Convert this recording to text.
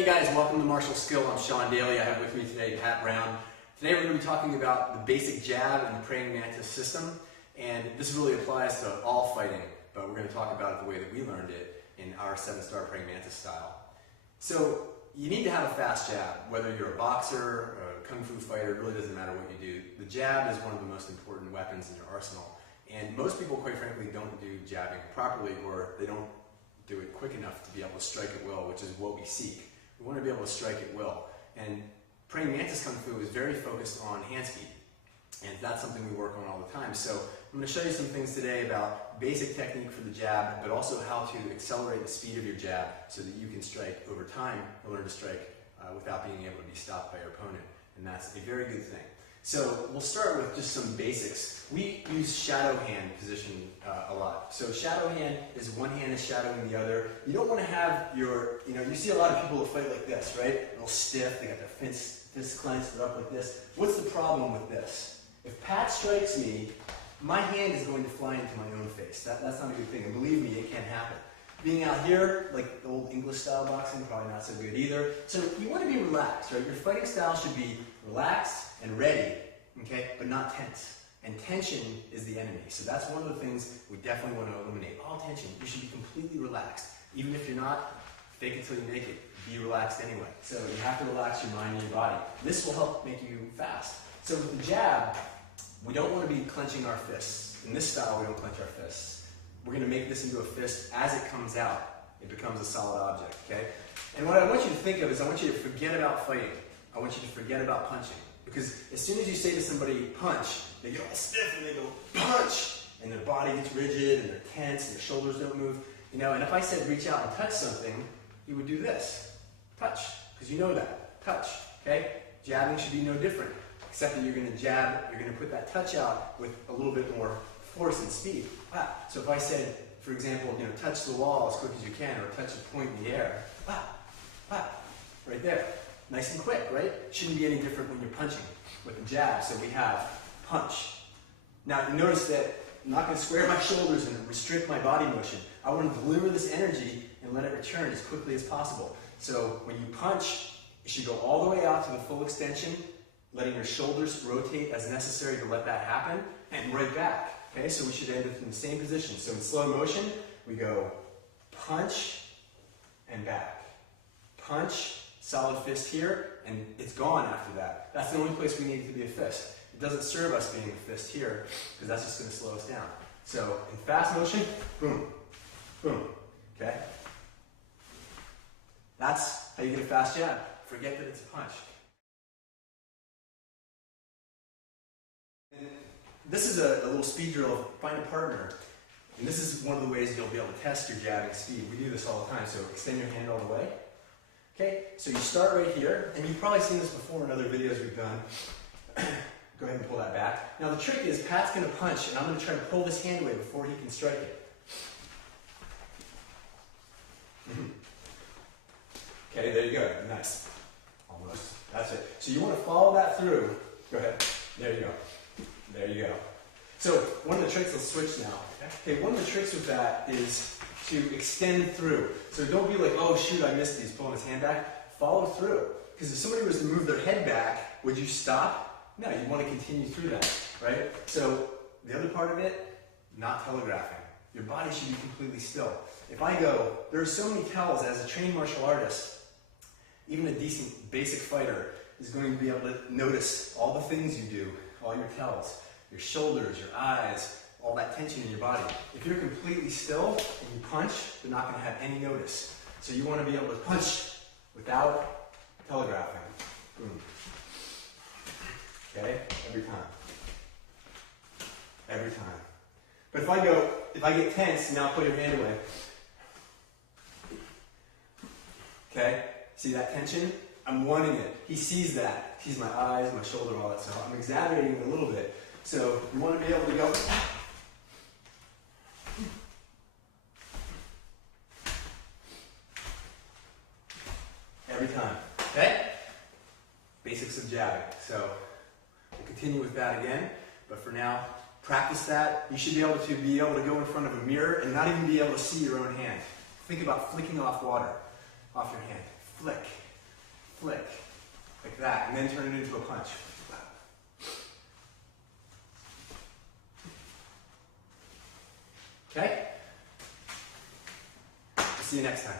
Hey guys, welcome to Martial Skill. I'm Sean Daly. I have with me today Pat Brown. Today we're going to be talking about the basic jab and the praying mantis system. And this really applies to all fighting, but we're going to talk about it the way that we learned it in our 7-star praying mantis style. So you need to have a fast jab, whether you're a boxer, a kung fu fighter, it really doesn't matter what you do. The jab is one of the most important weapons in your arsenal. And most people, quite frankly, don't do jabbing properly, or they don't do it quick enough to be able to strike at will, which is what we seek. We want to be able to strike at will. And praying mantis kung fu is very focused on hand speed. And that's something we work on all the time. So I'm going to show you some things today about basic technique for the jab, but also how to accelerate the speed of your jab so that you can strike over time or learn to strike without being able to be stopped by your opponent. And that's a very good thing. So we'll start with just some basics. We use shadow hand position a lot. So shadow hand is one hand is shadowing the other. You don't want to have your, you see a lot of people who fight like this, right? A little stiff, they got their fists clenched, they're up like this. What's the problem with this? If Pat strikes me, my hand is going to fly into my own face. That's not a good thing, and believe me, it can happen. Being out here, like the old English style boxing, probably not so good either. So you want to be relaxed, right? Your fighting style should be relaxed and ready, okay, but not tense. And tension is the enemy. So that's one of the things we definitely want to eliminate. All tension. You should be completely relaxed. Even if you're not, fake it till you make it. Be relaxed anyway. So you have to relax your mind and your body. This will help make you fast. So with the jab, we don't want to be clenching our fists. In this style, we don't clench our fists. We're going to make this into a fist. As it comes out, it becomes a solid object, okay? And what I want you to think of is I want you to forget about fighting. I want you to forget about punching. Because as soon as you say to somebody, punch, they get all stiff and they go, punch! And their body gets rigid and they're tense and their shoulders don't move. And if I said reach out and touch something, you would do this. Touch. Because you know that. Touch. Okay? Jabbing should be no different. Except that you're going to jab, you're going to put that touch out with a little bit more force and speed. So if I said, for example, touch the wall as quick as you can, or touch a point in the air, right there. Nice and quick, right? Shouldn't be any different when you're punching with a jab. So we have punch. Now you notice that I'm not going to square my shoulders and restrict my body motion. I want to deliver this energy and let it return as quickly as possible. So when you punch, you should go all the way out to the full extension, letting your shoulders rotate as necessary to let that happen, and right back. Okay, so we should end up in the same position. So in slow motion, we go punch and back. Punch, solid fist here, and it's gone after that. That's the only place we need it to be a fist. It doesn't serve us being a fist here, because that's just going to slow us down. So in fast motion, boom, boom, okay? That's how you get a fast jab. Forget that it's a punch. And this is a little speed drill. Find a partner. And this is one of the ways you'll be able to test your jabbing speed. We do this all the time, so extend your hand all the way. Okay, so you start right here, and you've probably seen this before in other videos we've done. Go ahead and pull that back. Now the trick is Pat's going to punch, and I'm going to try to pull this hand away before he can strike it. Okay, there you go. Nice. Almost. That's it. So you want to follow that through. Go ahead. There you go. There you go. So one of the tricks, let's switch now. Okay, one of the tricks with that is to extend through. So don't be like, oh shoot, I missed these, pulling his hand back. Follow through. Because if somebody was to move their head back, would you stop? No, you'd want to continue through that, right? So the other part of it, not telegraphing. Your body should be completely still. If I go, there are so many tells as a trained martial artist, even a decent basic fighter is going to be able to notice all the things you do, all your tells, your shoulders, your eyes, all that tension in your body. If you're completely still and you punch, they're not going to have any notice. So you want to be able to punch without telegraphing. Boom. Okay? Every time. Every time. But if I get tense, now pull your hand away. Okay? See that tension? I'm wanting it. He sees that. He sees my eyes, my shoulder, all that. So I'm exaggerating a little bit. So you want to be able to go. Every time. Okay? Basics of jabbing. So we'll continue with that again. But for now, practice that. You should be able to go in front of a mirror and not even be able to see your own hand. Think about flicking off water off your hand. Flick. flick, like that, and then turn it into a punch. Okay? See you next time.